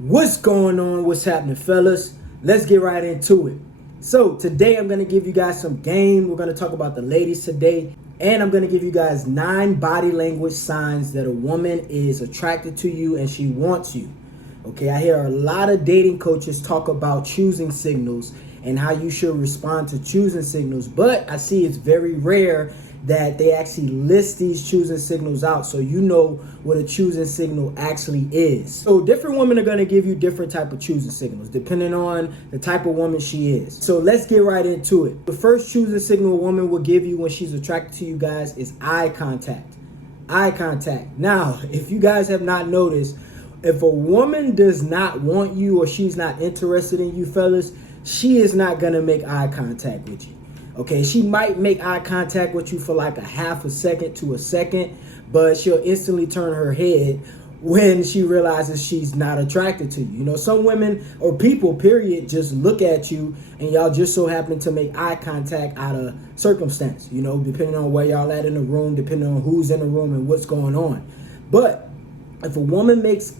What's going on? What's happening, fellas? Let's get right into it. So today I'm going to give you guys some game. We're going to talk about the ladies today. And I'm going to give you guys 9 body language signs that a woman is attracted to you and she wants you. Okay, I hear a lot of dating coaches talk about choosing signals and how you should respond to choosing signals. But I see it's very rare that they actually list these choosing signals out so you know what a choosing signal actually is. So different women are going to give you different type of choosing signals depending on the type of woman she is. So let's get right into it. The first choosing signal a woman will give you when she's attracted to you guys is eye contact. Eye contact. Now, if you guys have not noticed, if a woman does not want you or she's not interested in you, fellas, she is not going to make eye contact with you. Okay, she might make eye contact with you for like a half a second to a second, but she'll instantly turn her head when she realizes she's not attracted to you. You know, some women or people, period, just look at you and y'all just so happen to make eye contact out of circumstance, you know, depending on where y'all at in the room, depending on who's in the room and what's going on. But if a woman makes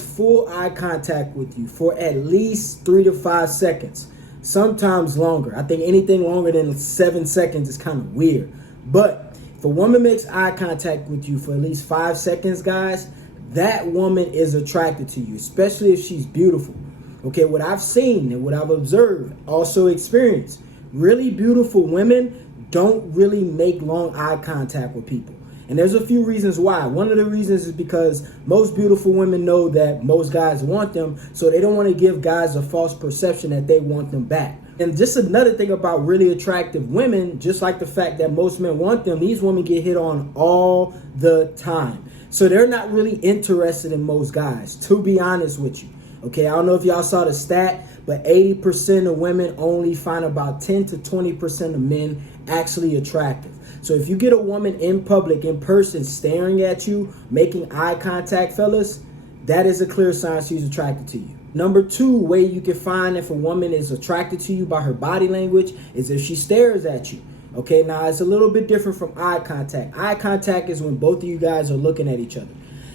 full eye contact with you for at least 3 to 5 seconds, sometimes longer. I think anything longer than 7 seconds is kind of weird. But if a woman makes eye contact with you for at least 5 seconds, guys, that woman is attracted to you, especially if she's beautiful. Okay, what I've seen and what I've observed, also experienced, really beautiful women don't really make long eye contact with people. And there's a few reasons why. One of the reasons is because most beautiful women know that most guys want them, so they don't want to give guys a false perception that they want them back. And just another thing about really attractive women, just like the fact that most men want them, these women get hit on all the time. So they're not really interested in most guys, to be honest with you. Okay, I don't know if y'all saw the stat, but 80% of women only find about 10 to 20% of men actually attractive. So if you get a woman in public, in person, staring at you, making eye contact, fellas, that is a clear sign she's attracted to you. Number 2 way you can find if a woman is attracted to you by her body language is if she stares at you. Okay, now it's a little bit different from eye contact. Eye contact is when both of you guys are looking at each other.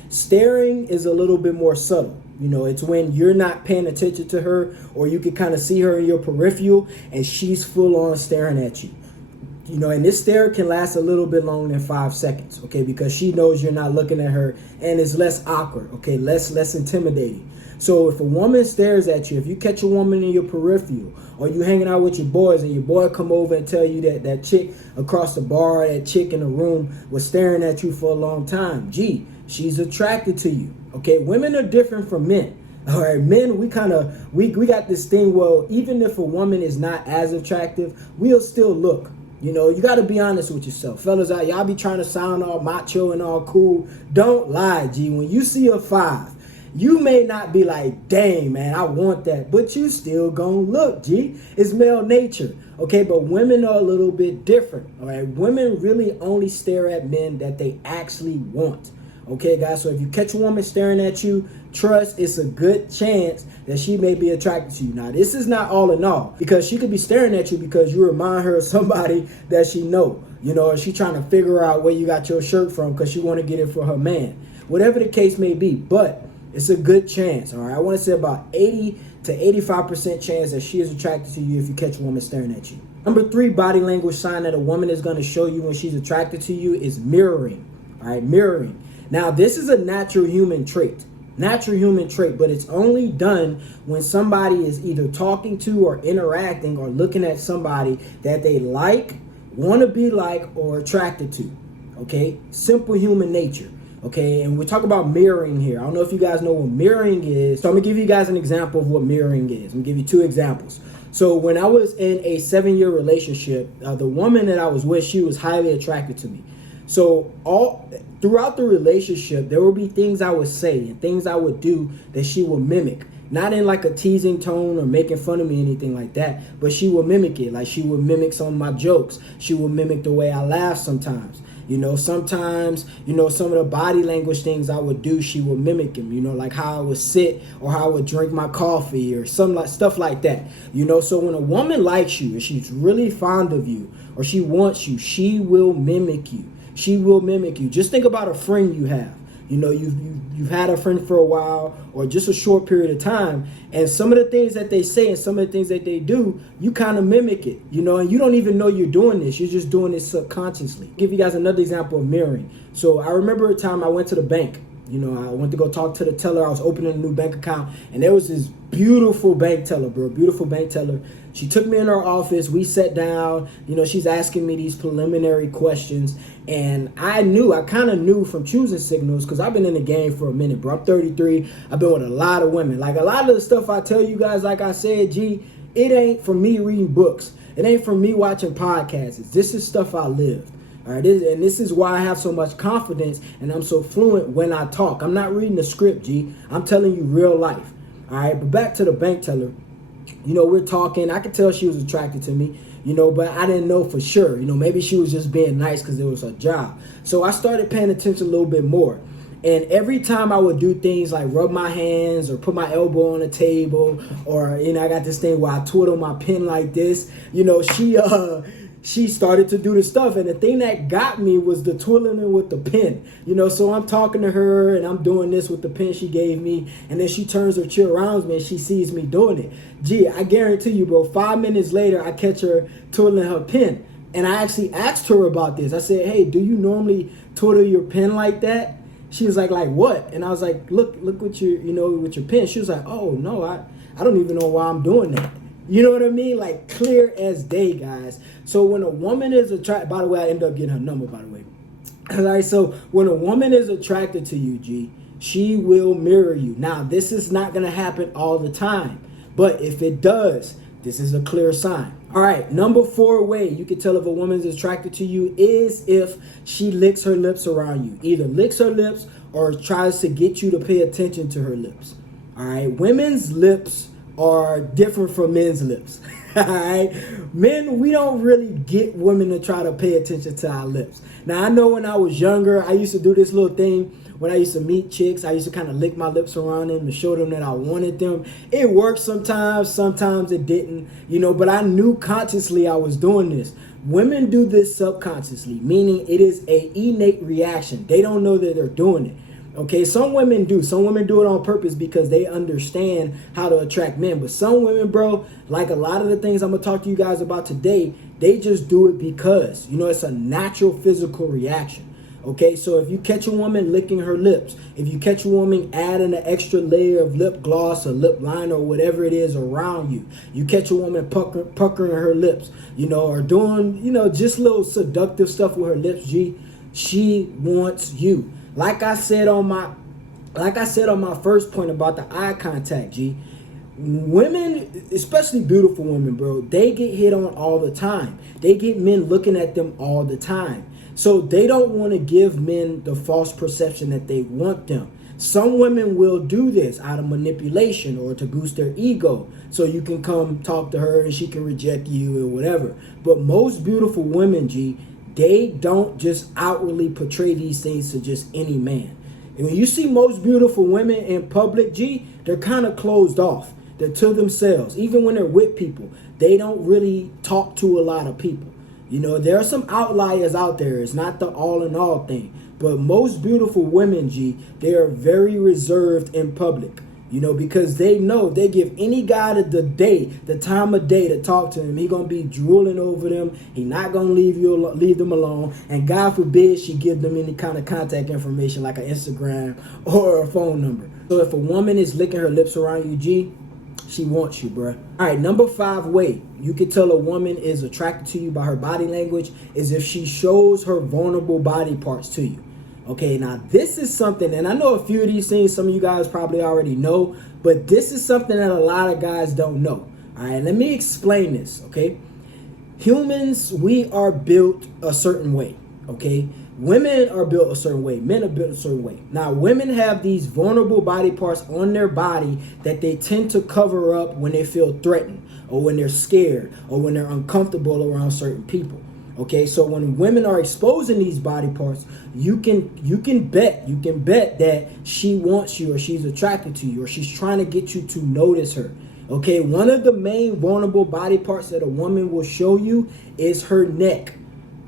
Staring is a little bit more subtle. You know, it's when you're not paying attention to her or you can kind of see her in your peripheral and she's full on staring at you. You know, and this stare can last a little bit longer than 5 seconds, okay, because she knows you're not looking at her and it's less awkward, okay, less intimidating. So if a woman stares at you, if you catch a woman in your peripheral or you hanging out with your boys and your boy come over and tell you that that chick across the bar, that chick in the room was staring at you for a long time, gee, she's attracted to you, okay? Women are different from men. All right, men, we got this thing, well, even if a woman is not as attractive, we'll still look. You know, you got to be honest with yourself. Fellas, y'all be trying to sound all macho and all cool. Don't lie, G. When you see a 5, you may not be like, dang, man, I want that. But you still gonna look, G. It's male nature, okay? But women are a little bit different, all right? Women really only stare at men that they actually want. Okay, guys, so if you catch a woman staring at you, trust it's a good chance that she may be attracted to you. Now, this is not all in all, because she could be staring at you because you remind her of somebody that she know, you know, or she trying to figure out where you got your shirt from because she want to get it for her man. Whatever the case may be, but it's a good chance, all right? I want to say about 80 to 85% chance that she is attracted to you if you catch a woman staring at you. Number 3 body language sign that a woman is going to show you when she's attracted to you is mirroring, all right? Mirroring. Now, this is a natural human trait, but it's only done when somebody is either talking to or interacting or looking at somebody that they like, want to be like, or attracted to, okay? Simple human nature, okay? And we're talking about mirroring here. I don't know if you guys know what mirroring is, so I'm going to give you guys an example of what mirroring is. I'm going to give you 2 examples. So when I was in a 7-year relationship, the woman that I was with, she was highly attracted to me. So throughout the relationship, there would be things I would say and things I would do that she would mimic. Not in like a teasing tone or making fun of me, anything like that, but she would mimic it. Like she would mimic some of my jokes. She would mimic the way I laugh sometimes. You know, sometimes, you know, some of the body language things I would do, she would mimic them, you know, like how I would sit or how I would drink my coffee or some like stuff like that. You know, so when a woman likes you and she's really fond of you or she wants you, she will mimic you. She will mimic you. Just think about a friend you have. You know, you've had a friend for a while or just a short period of time, and some of the things that they say and some of the things that they do, you kind of mimic it, you know, and you don't even know you're doing this. You're just doing it subconsciously. I'll give you guys another example of mirroring. So I remember a time I went to the bank. You know, I went to go talk to the teller. I was opening a new bank account, and there was this beautiful bank teller, bro. Beautiful bank teller. She took me in her office. We sat down. You know, she's asking me these preliminary questions, and I kind of knew from choosing signals, because I've been in the game for a minute, bro. I'm 33. I've been with a lot of women. Like, a lot of the stuff I tell you guys, like I said, G, it ain't from me reading books. It ain't from me watching podcasts. This is stuff I lived. All right, and this is why I have so much confidence and I'm so fluent when I talk. I'm not reading the script, G. I'm telling you real life. All right, but back to the bank teller. You know, we're talking. I could tell she was attracted to me, you know, but I didn't know for sure. You know, maybe she was just being nice because it was her job. So I started paying attention a little bit more. And every time I would do things like rub my hands or put my elbow on the table, or, you know, I got this thing where I twiddle my pen like this, you know, she started to do the stuff. And the thing that got me was the twiddling with the pen. You know, so I'm talking to her and I'm doing this with the pen she gave me. And then she turns her chair around me and she sees me doing it. Gee, I guarantee you, bro, 5 minutes later, I catch her twiddling her pen. And I actually asked her about this. I said, hey, do you normally twiddle your pen like that? She was like what? And I was like, look with your, you know, with your pen. She was like, oh, no, I don't even know why I'm doing that. You know what I mean? Like, clear as day, guys. So when a woman is attracted, by the way, I ended up getting her number, by the way. All right, so when a woman is attracted to you, G, she will mirror you. Now, this is not going to happen all the time. But if it does, this is a clear sign. All right, number 4 way you can tell if a woman is attracted to you is if she licks her lips around you. Either licks her lips or tries to get you to pay attention to her lips. All right, women's lips are different from men's lips. All right, men, we don't really get women to try to pay attention to our lips. Now, I know when I was younger, I used to do this little thing. When I used to meet chicks, I used to kind of lick my lips around them to show them that I wanted them. It worked sometimes it didn't, you know, but I knew consciously I was doing this. Women do this subconsciously, meaning it is an innate reaction. They don't know that they're doing it. Okay, some women do. Some women do it on purpose because they understand how to attract men. But some women, bro, like a lot of the things I'm going to talk to you guys about today, they just do it because, you know, it's a natural physical reaction. Okay, so if you catch a woman licking her lips, if you catch a woman adding an extra layer of lip gloss or lip liner or whatever it is around you, you catch a woman puckering her lips, you know, or doing, you know, just little seductive stuff with her lips, G, she wants you. Like I said on my first point about the eye contact, G, women, especially beautiful women, bro, they get hit on all the time. They get men looking at them all the time. So they don't want to give men the false perception that they want them. Some women will do this out of manipulation or to boost their ego. So you can come talk to her and she can reject you or whatever. But most beautiful women, G, they don't just outwardly portray these things to just any man. And when you see most beautiful women in public, G, they're kind of closed off. They're to themselves. Even when they're with people, they don't really talk to a lot of people. You know, there are some outliers out there. It's not the all in all thing. But most beautiful women, G, they are very reserved in public. You know, because they know they give any guy the time of day to talk to him, he gonna be drooling over them. He not gonna leave them alone. And God forbid she give them any kind of contact information like an Instagram or a phone number. So if a woman is licking her lips around you, G, she wants you, bruh. All right, number 5 way you can tell a woman is attracted to you by her body language is if she shows her vulnerable body parts to you. Okay, now this is something, and I know a few of these things some of you guys probably already know, but this is something that a lot of guys don't know. All right, let me explain this, okay? Humans, we are built a certain way, okay? Women are built a certain way. Men are built a certain way. Now, women have these vulnerable body parts on their body that they tend to cover up when they feel threatened or when they're scared or when they're uncomfortable around certain people. Okay, so when women are exposing these body parts, you can bet that she wants you or she's attracted to you or she's trying to get you to notice her. Okay, one of the main vulnerable body parts that a woman will show you is her neck.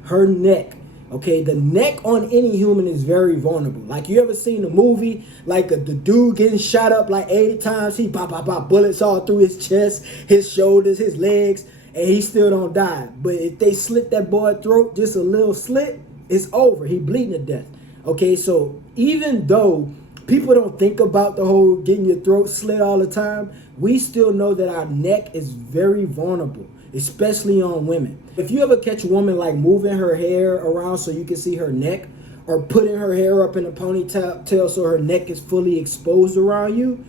Her neck. Okay, the neck on any human is very vulnerable. Like, you ever seen a movie like the dude getting shot up like 80 times? He pop bullets all through his chest, his shoulders, his legs, and he still don't die. But if they slit that boy's throat, just a little slit, it's over. He bleeding to death. Okay, so even though people don't think about the whole getting your throat slit all the time, we still know that our neck is very vulnerable, especially on women. If you ever catch a woman like moving her hair around so you can see her neck, or putting her hair up in a ponytail so her neck is fully exposed around you,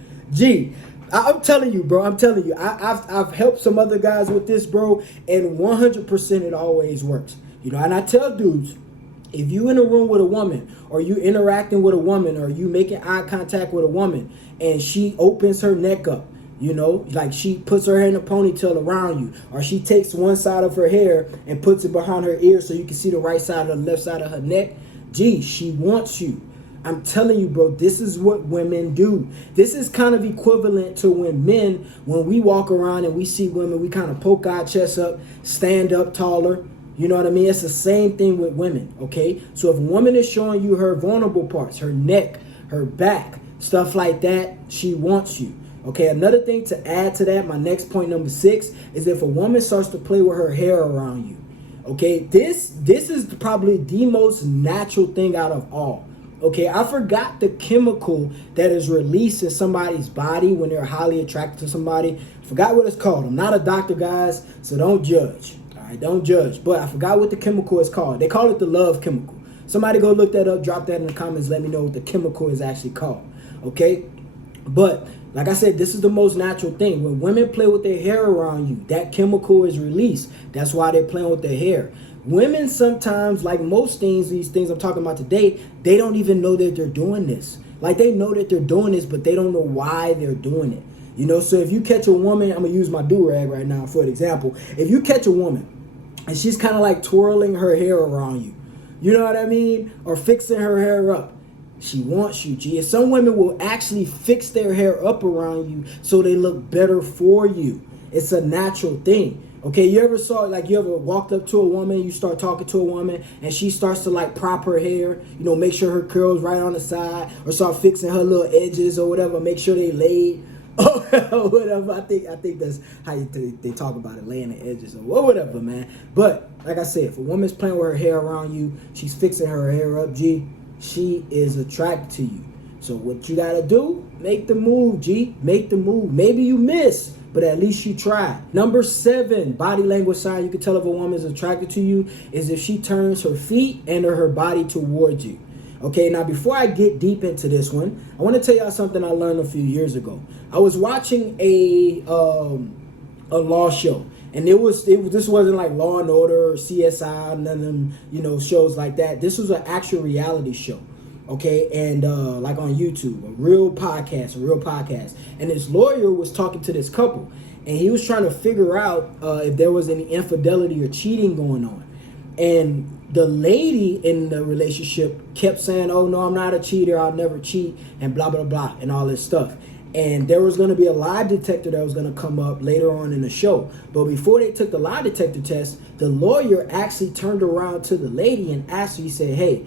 I'm telling you, bro. I'm telling you. I've helped some other guys with this, bro, and 100% it always works. You know, and I tell dudes, if you in a room with a woman, or you interacting with a woman, or you making eye contact with a woman, and she opens her neck up, you know, like she puts her hair in a ponytail around you, or she takes one side of her hair and puts it behind her ear so you can see the right side or the left side of her neck, she wants you. I'm telling you, bro, this is what women do. This is kind of equivalent to when we walk around and we see women, we kind of poke our chest up, stand up taller. You know what I mean? It's the same thing with women, okay? So if a woman is showing you her vulnerable parts, her neck, her back, stuff like that, she wants you. Okay, another thing to add to that, my next point, number 6, is if a woman starts to play with her hair around you. Okay, this is probably the most natural thing out of all. Okay, I forgot the chemical that is released in somebody's body when they're highly attracted to somebody. Forgot what it's called. I'm not a doctor, guys, so don't judge. All right, don't judge. But I forgot what the chemical is called. They call it the love chemical. Somebody go look that up, drop that in the comments, let me know what the chemical is actually called. Okay, but like I said, this is the most natural thing. When women play with their hair around you, that chemical is released. That's why they're playing with their hair. Women sometimes, like most things, these things I'm talking about today, they don't even know that they're doing this. Like, they know that they're doing this, but they don't know why they're doing it. You know, so if you catch a woman, I'm going to use my do-rag right now for an example. If you catch a woman and she's kind of like twirling her hair around you, you know what I mean? Or fixing her hair up, she wants you, G. And some women will actually fix their hair up around you so they look better for you. It's a natural thing. Okay, you ever walked up to a woman, you start talking to a woman, and she starts to like prop her hair, you know, make sure her curls right on the side, or start fixing her little edges or whatever, make sure they laid or whatever. I think that's how they talk about it, laying the edges or whatever, man. But like I said, if a woman's playing with her hair around you, she's fixing her hair up, G, she is attracted to you. So what you gotta do, make the move, G. Make the move. Maybe you miss, but at least you tried. Number 7, body language sign you can tell if a woman is attracted to you is if she turns her feet and or her body towards you. Okay, now before I get deep into this one, I want to tell y'all something I learned a few years ago. I was watching a law show. And this wasn't like Law and Order or CSI, none of them, you know, shows like that. This was an actual reality show, okay? And like on YouTube, a real podcast. And this lawyer was talking to this couple, and he was trying to figure out if there was any infidelity or cheating going on. And the lady in the relationship kept saying, "Oh no, I'm not a cheater. I'll never cheat," and blah blah blah, and all this stuff. And there was going to be a lie detector that was going to come up later on in the show. But before they took the lie detector test, the lawyer actually turned around to the lady and asked her, he said, "Hey,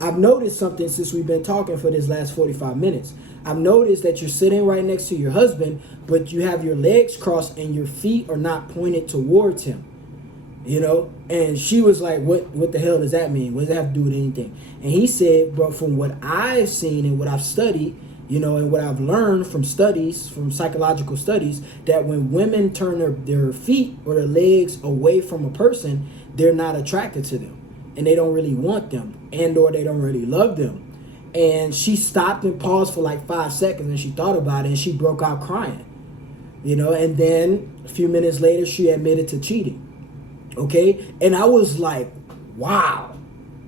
I've noticed something since we've been talking for this last 45 minutes. I've noticed that you're sitting right next to your husband, but you have your legs crossed and your feet are not pointed towards him." You know? And she was like, what the hell does that mean? What does that have to do with anything? And he said, "Bro, from what I've seen and what I've studied, you know, and what I've learned from studies, from psychological studies, that when women turn their feet or their legs away from a person, they're not attracted to them. And they don't really want them, and or they don't really love them." And she stopped and paused for like 5 seconds, and she thought about it, and she broke out crying. You know, and then a few minutes later, she admitted to cheating. Okay? And I was like, wow,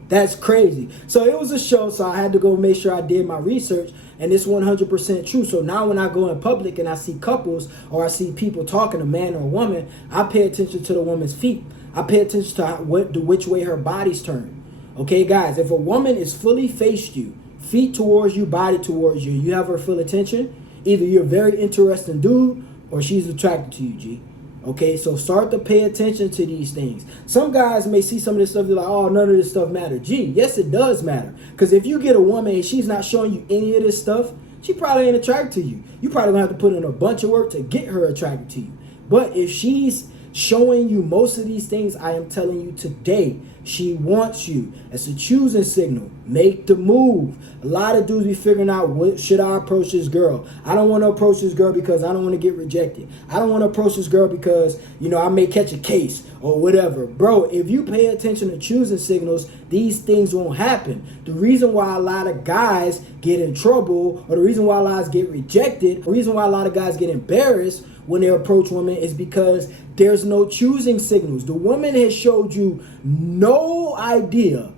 that's crazy. So it was a show, so I had to go make sure I did my research. And it's 100% true. So now when I go in public and I see couples or I see people talking, a man or a woman, I pay attention to the woman's feet. I pay attention to which way her body's turned. Okay, guys, if a woman is fully faced you, feet towards you, body towards you, you have her full attention, either you're a very interesting dude or she's attracted to you, G. Okay, so start to pay attention to these things. Some guys may see some of this stuff, they're like, oh, none of this stuff matter. Gee, yes, it does matter. Because if you get a woman and she's not showing you any of this stuff, she probably ain't attracted to you. You probably gonna have to put in a bunch of work to get her attracted to you. But if she's showing you most of these things I am telling you today, she wants you. It's a choosing signal. Make the move. A lot of dudes be figuring out, what should I approach this girl? I don't want to approach this girl because I don't want to get rejected. I don't want to approach this girl because, I may catch a case or whatever. Bro, if you pay attention to choosing signals, these things won't happen. The reason why a lot of guys get in trouble, or the reason why a lot of guys get rejected, the reason why a lot of guys get embarrassed when they approach women is because there's no choosing signals. The woman has showed you no idea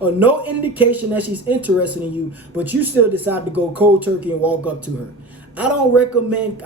or no indication that she's interested in you, but you still decide to go cold turkey and walk up to her. I don't recommend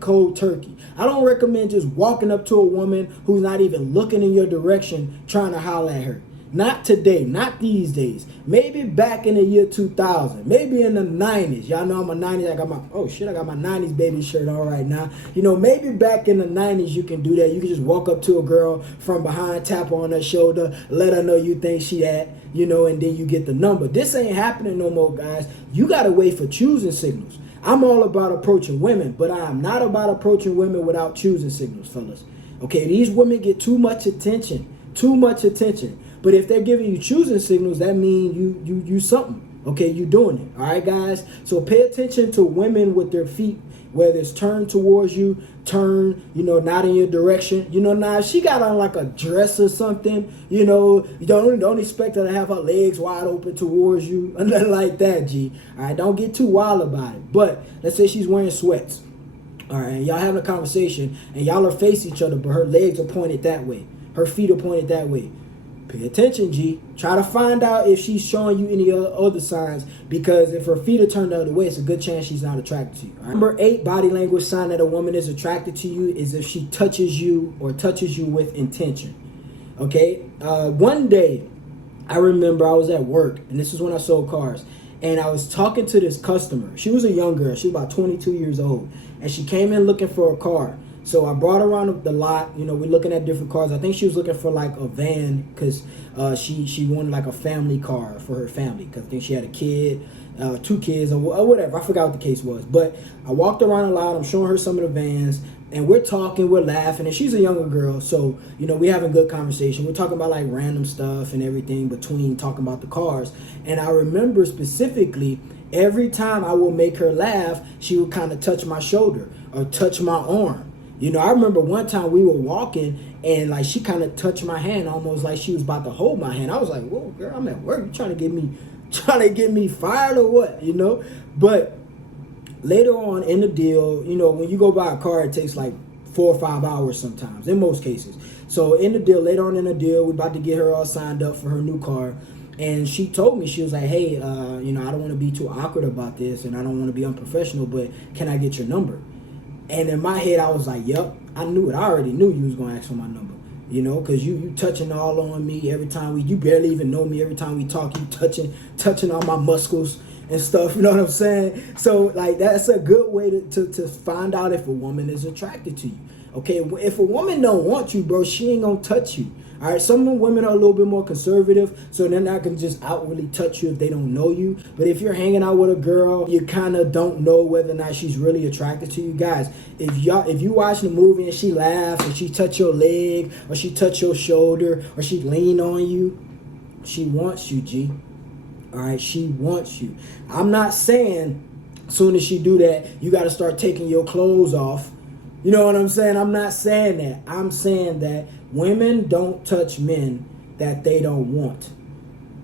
cold turkey. I don't recommend just walking up to a woman who's not even looking in your direction trying to holler at her. Not today, not these days. Maybe back in the year 2000, maybe in the 90s. Y'all know I'm a 90s. I got my 90s baby shirt on right now. Maybe back in the 90s you can do that. You can just walk up to a girl from behind, tap her on her shoulder, let her know you think she at, and then you get the number. This ain't happening no more, guys. You got to wait for choosing signals. I'm all about approaching women, but I am not about approaching women without choosing signals, fellas. Okay, these women get too much attention. But if they're giving you choosing signals, that means you something. Okay, you doing it. All right, guys. So pay attention to women with their feet, whether it's turned towards you, not in your direction. Now if she got on like a dress or something, you don't expect her to have her legs wide open towards you, and nothing like that, G. All right, don't get too wild about it. But let's say she's wearing sweats. All right, and y'all having a conversation, and y'all are facing each other, but her legs are pointed that way. Her feet are pointed that way. Pay attention, G. Try to find out if she's showing you any other signs, because if her feet are turned the other way, it's a good chance she's not attracted to you. Right? Number 8 body language sign that a woman is attracted to you is if she touches you or touches you with intention. Okay? One day, I remember I was at work, and this is when I sold cars, and I was talking to this customer. She was a young girl. She was about 22 years old, and she came in looking for a car. So I brought her around the lot. We're looking at different cars. I think she was looking for like a van because she wanted like a family car for her family, because I think she had a kid, 2 kids or whatever. I forgot what the case was. But I walked around a lot. I'm showing her some of the vans, and we're talking, we're laughing, and she's a younger girl. So, we're having good conversation. We're talking about like random stuff and everything between talking about the cars. And I remember specifically, every time I would make her laugh, she would kind of touch my shoulder or touch my arm. I remember one time we were walking, and like she kind of touched my hand, almost like she was about to hold my hand. I was like, "Whoa, girl, I'm at work. You trying to get me fired or what?" But later on in the deal, when you go buy a car, it takes like 4 or 5 hours sometimes, in most cases. So in the deal, later on in the deal, we're about to get her all signed up for her new car. And she told me, she was like, "Hey, I don't want to be too awkward about this, and I don't want to be unprofessional, but can I get your number?" And in my head, I was like, "Yep, I knew it. I already knew you was going to ask for my number, because you touching all on me every time you barely even know me. Every time we talk, you touching all my muscles and stuff, you know what I'm saying?" So, like, that's a good way to find out if a woman is attracted to you. Okay, if a woman don't want you, bro, she ain't going to touch you. All right, some women are a little bit more conservative, so they're not going to just outwardly touch you if they don't know you. But if you're hanging out with a girl, you kind of don't know whether or not she's really attracted to you. Guys, if you watch the movie and she laughs, or she touch your leg, or she touch your shoulder, or she lean on you, she wants you, G. All right, she wants you. I'm not saying as soon as she do that, you got to start taking your clothes off. You know what I'm saying? I'm not saying that. I'm saying that women don't touch men that they don't want.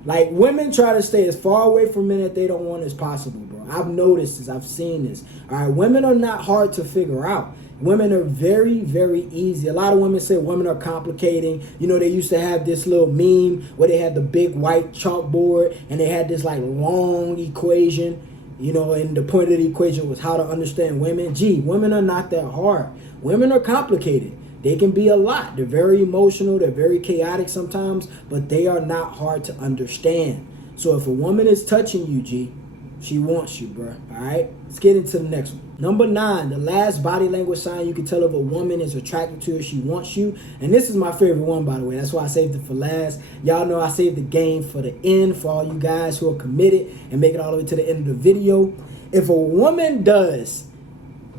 Like, women try to stay as far away from men that they don't want as possible, bro. I've noticed this. I've seen this. All right, women are not hard to figure out. Women are very, very easy. A lot of women say women are complicating. They used to have this little meme where they had the big white chalkboard, and they had this like long equation. And the point of the equation was how to understand women. Gee, women are not that hard. Women are complicated. They can be a lot. They're very emotional. They're very chaotic sometimes, but they are not hard to understand. So if a woman is touching you, G, She wants you, bro. All right? Let's get into the next one. Number 9, the last body language sign you can tell if a woman is attracted to you, she wants you. And this is my favorite one, by the way. That's why I saved it for last. Y'all know I saved the game for the end for all you guys who are committed and make it all the way to the end of the video. If a woman does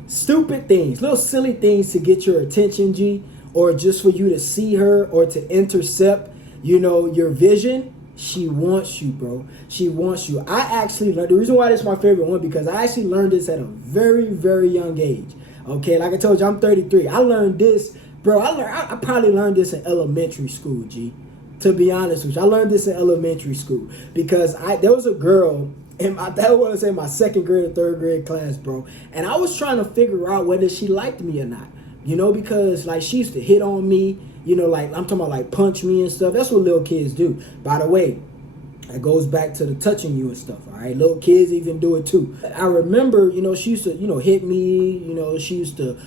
stupid things, little silly things to get your attention, G, or just for you to see her or to intercept, your vision, she wants you, bro. She wants you. I actually learned, the reason why this is my favorite one, because I actually learned this at a very, very young age. Okay, like I told you, I'm 33. I learned this, bro. I probably learned this in elementary school, G. To be honest with you, I learned this in elementary school because there was a girl in my 2nd grade or 3rd grade class, bro. And I was trying to figure out whether she liked me or not. Because like she used to hit on me, like I'm talking about like punch me and stuff. That's what little kids do. By the way, it goes back to the touching you and stuff, all right? Little kids even do it too. I remember, she used to, hit me, she used to,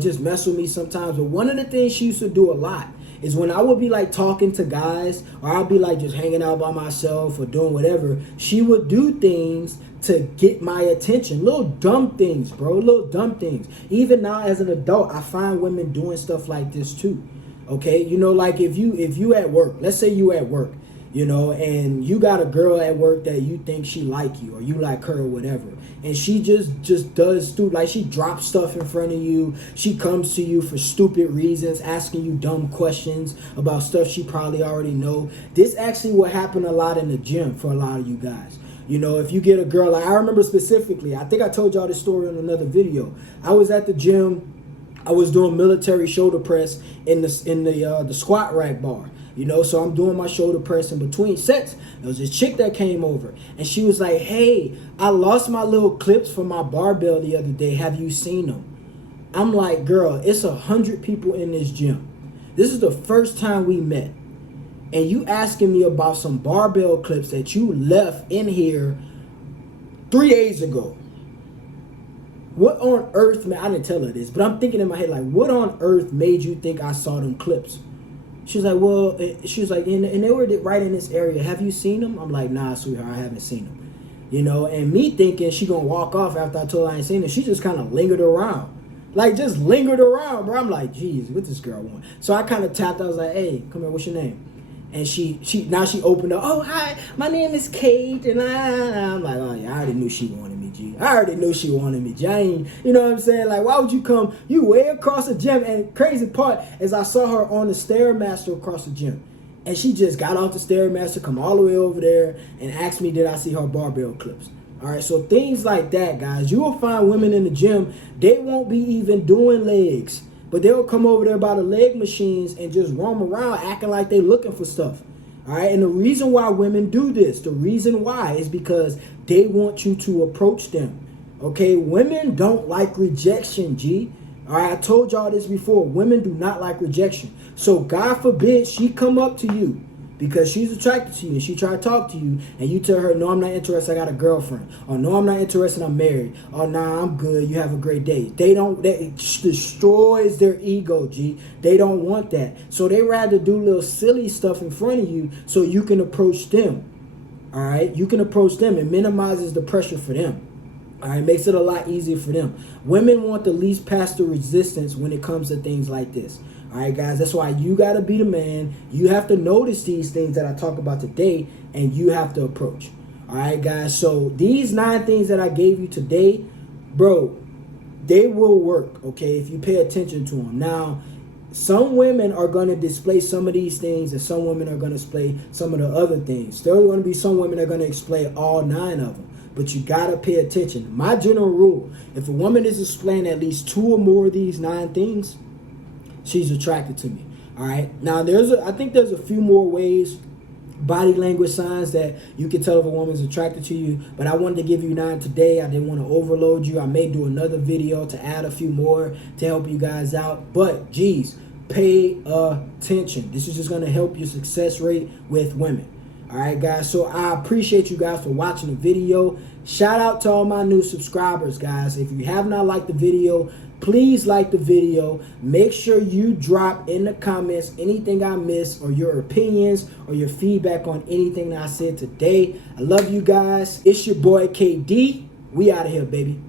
just mess with me sometimes. But one of the things she used to do a lot is when I would be like talking to guys or I'd be like just hanging out by myself or doing whatever, she would do things to get my attention. Little dumb things, bro. Little dumb things. Even now as an adult, I find women doing stuff like this too. Okay? Like if you at work, let's say you at work, and you got a girl at work that you think she like you or you like her or whatever, and she just does stupid, like she drops stuff in front of you, she comes to you for stupid reasons, asking you dumb questions about stuff she probably already know. This actually will happen a lot in the gym for a lot of you guys. If you get a girl, like I remember specifically, I think I told y'all this story in another video. I was at the gym, I was doing military shoulder press in the squat rack bar. So I'm doing my shoulder press in between sets. There was this chick that came over and she was like, hey, I lost my little clips from my barbell the other day. Have you seen them? I'm like, girl, it's 100 people in this gym. This is the first time we met. And you asking me about some barbell clips that you left in here 3 days ago. What on earth, man, I didn't tell her this, but I'm thinking in my head, like, what on earth made you think I saw them clips? She's like, well, and they were right in this area. Have you seen them? I'm like, nah, sweetheart, I haven't seen them. And me thinking she gonna walk off after I told her I ain't seen them, she just kind of lingered around. Like, just lingered around, bro. I'm like, geez, what this girl want? So I kind of tapped, I was like, hey, come here, what's your name? And she opened up, oh, hi, my name is Kate, and I'm like, oh, yeah, I already knew she wanted me, G. I already knew she wanted me, G. I ain't, you know what I'm saying? Like, why would you come? You way across the gym, and crazy part is I saw her on the Stairmaster across the gym, and she just got off the Stairmaster, come all the way over there, and asked me, did I see her barbell clips? All right, so things like that, guys. You will find women in the gym, they won't be even doing legs. But they'll come over there by the leg machines and just roam around acting like they're looking for stuff. All right. And the reason why women do this, the reason why is because they want you to approach them. Okay. Women don't like rejection, G. All right. I told y'all this before. Women do not like rejection. So God forbid she come up to you because she's attracted to you and she try to talk to you and you tell her, no, I'm not interested, I got a girlfriend. Or no, I'm not interested, I'm married. Or nah, I'm good, you have a great day. It destroys their ego, G. They don't want that. So they rather do little silly stuff in front of you so you can approach them. All right? You can approach them. It minimizes the pressure for them. All right? Makes it a lot easier for them. Women want the least passive resistance when it comes to things like this. All right, guys, that's why you got to be the man. You have to notice these things that I talk about today, and you have to approach. All right, guys, so these 9 things that I gave you today, bro, they will work, okay, if you pay attention to them. Now, some women are going to display some of these things, and some women are going to display some of the other things. There are going to be some women that are going to display all 9 of them, but you got to pay attention. My general rule, if a woman is displaying at least 2 or more of these 9 things, she's attracted to me. All right. Now, I think there's a few more ways, body language signs that you can tell if a woman's attracted to you. But I wanted to give you 9 today. I didn't want to overload you. I may do another video to add a few more to help you guys out. But, geez, pay attention. This is just going to help your success rate with women. All right, guys. So I appreciate you guys for watching the video. Shout out to all my new subscribers, guys. If you have not liked the video, Please like the video. Make sure you drop in the comments anything I missed or your opinions or your feedback on anything that I said today. I love you guys. It's your boy KD. We out of here, baby.